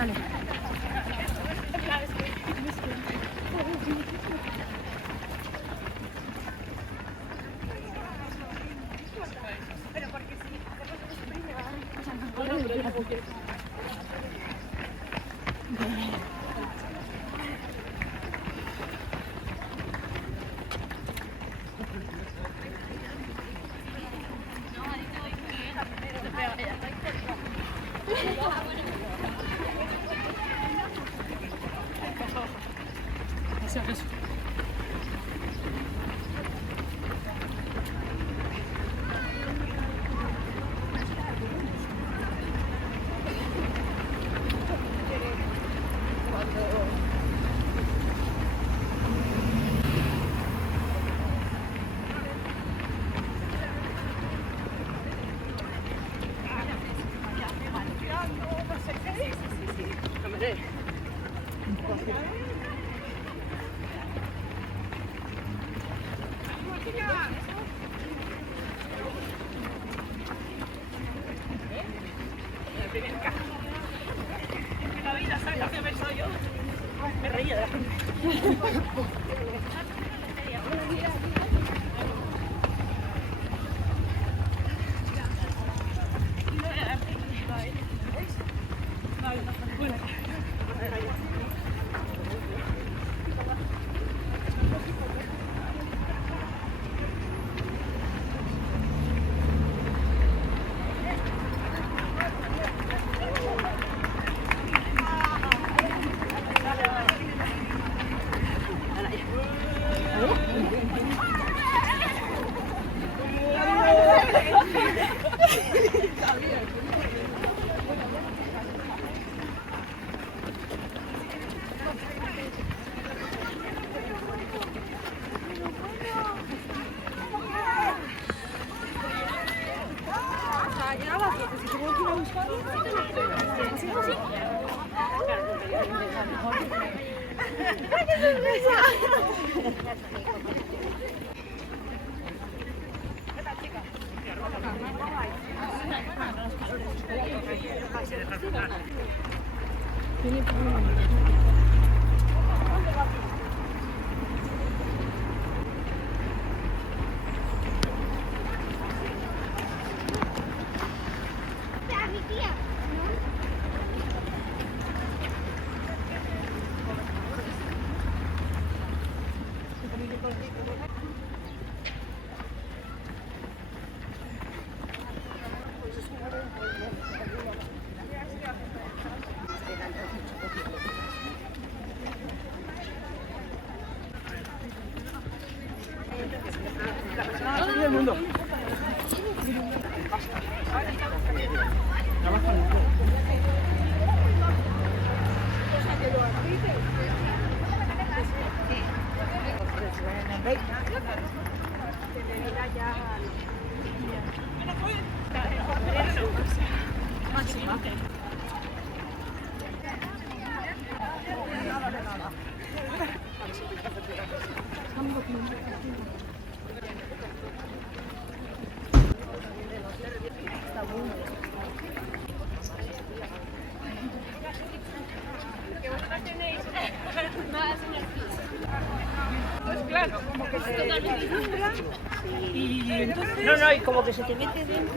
Vale. Eso. La vida, ¿sabes lo que me soy yo? Me reía de la gente. Todo el mundo. Pues claro, como que se... Y entonces... No, y como que se te mete dentro.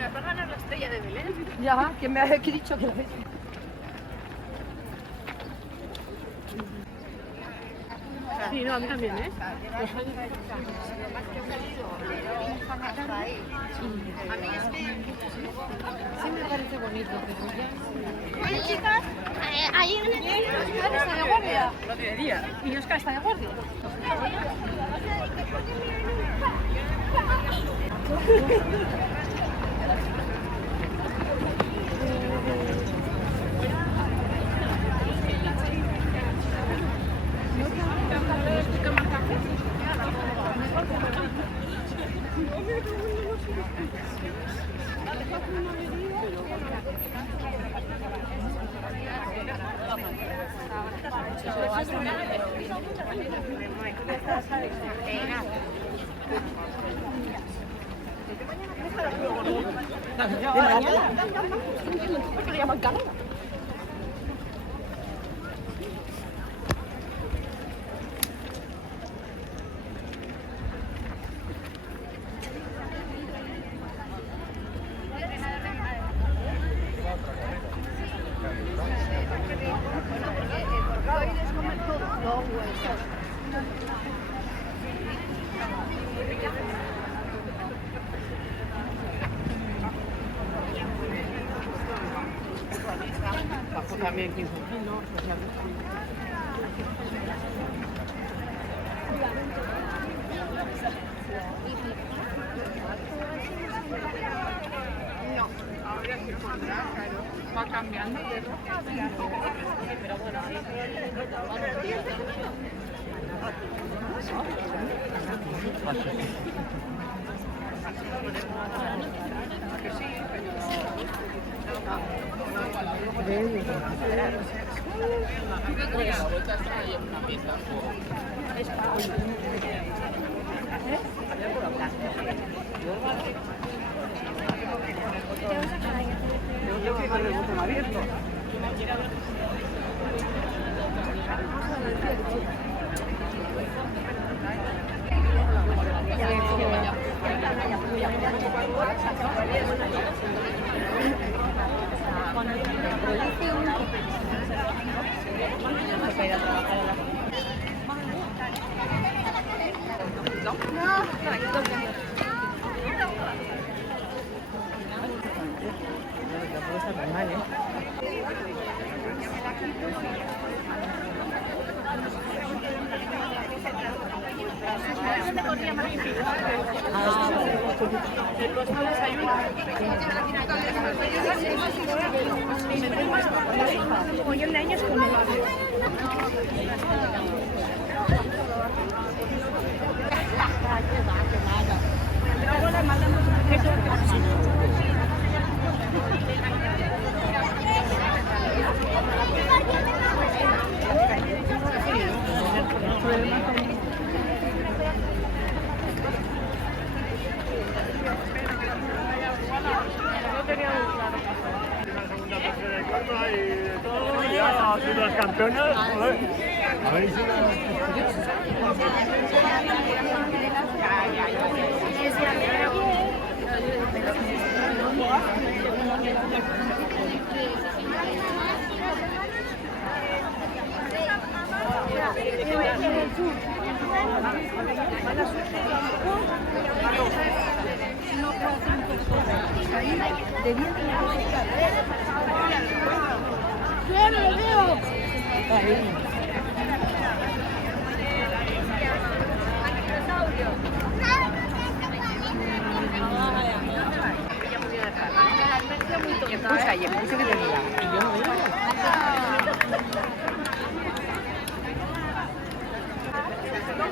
Nos va a ganar la estrella de Belén. Ya, que me ha dicho que la ves. Sí, no, a mí también, ¿eh? Sí me parece bonito, pero ya... Bueno, chicas, hay una... Oscar está de guardia. No te diría. Y Oscar está de guardia. Venga. De mañana. Pero ya Magdalena. Bajo también 15 kilos. No, ahora se pondrá, claro. Va cambiando de ropa. Pero bueno, Yo que con el botón abierto. Las campeonas, a ver si Escucha, y escucha que tenía. Y yo no iba.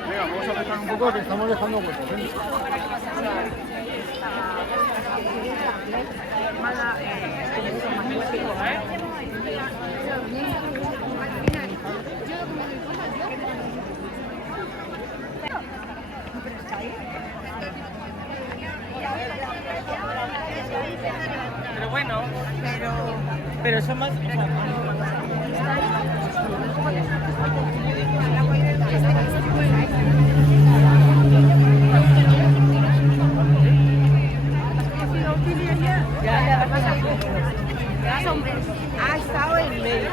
venga, vamos a dejar un poco que estamos dejando huecos. pero bueno, pero son más. O sea, Ha estado en medio.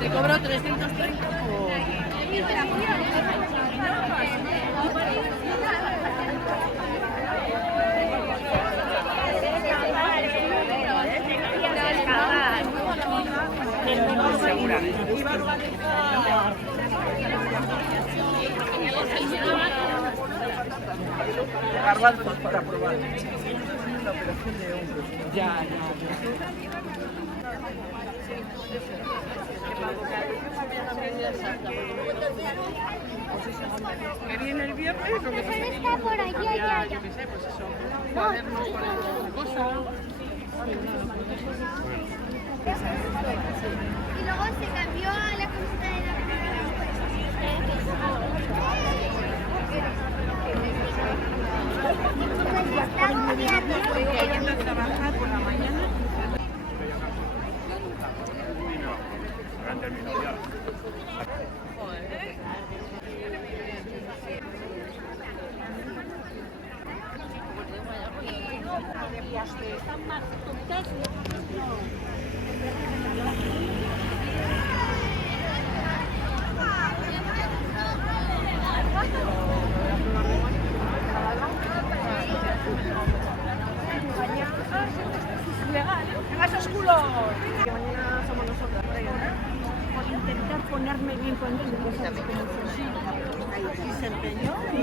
te cobro 330 Garbanzos para probar. La operación de hombros. Ya. Que viene el viernes, lo que Pero está por allí, allá, allá. yo qué sé, pues eso, cuadernos para alguna cosa. Y luego se cambió a la camiseta de la ¡Venga esos culos! Que mañana somos nosotras. Por intentar ponerme bien con él. Ahí se empeñó y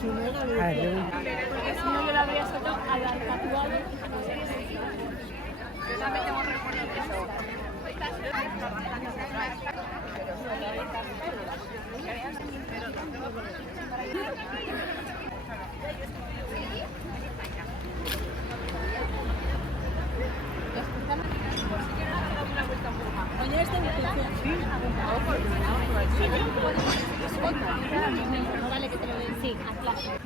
su nuera le dijo, Porque si no yo la habría soltado al tatuado. Yo también tengo recuerdos de eso. No vale que te lo den. Sí, hazla.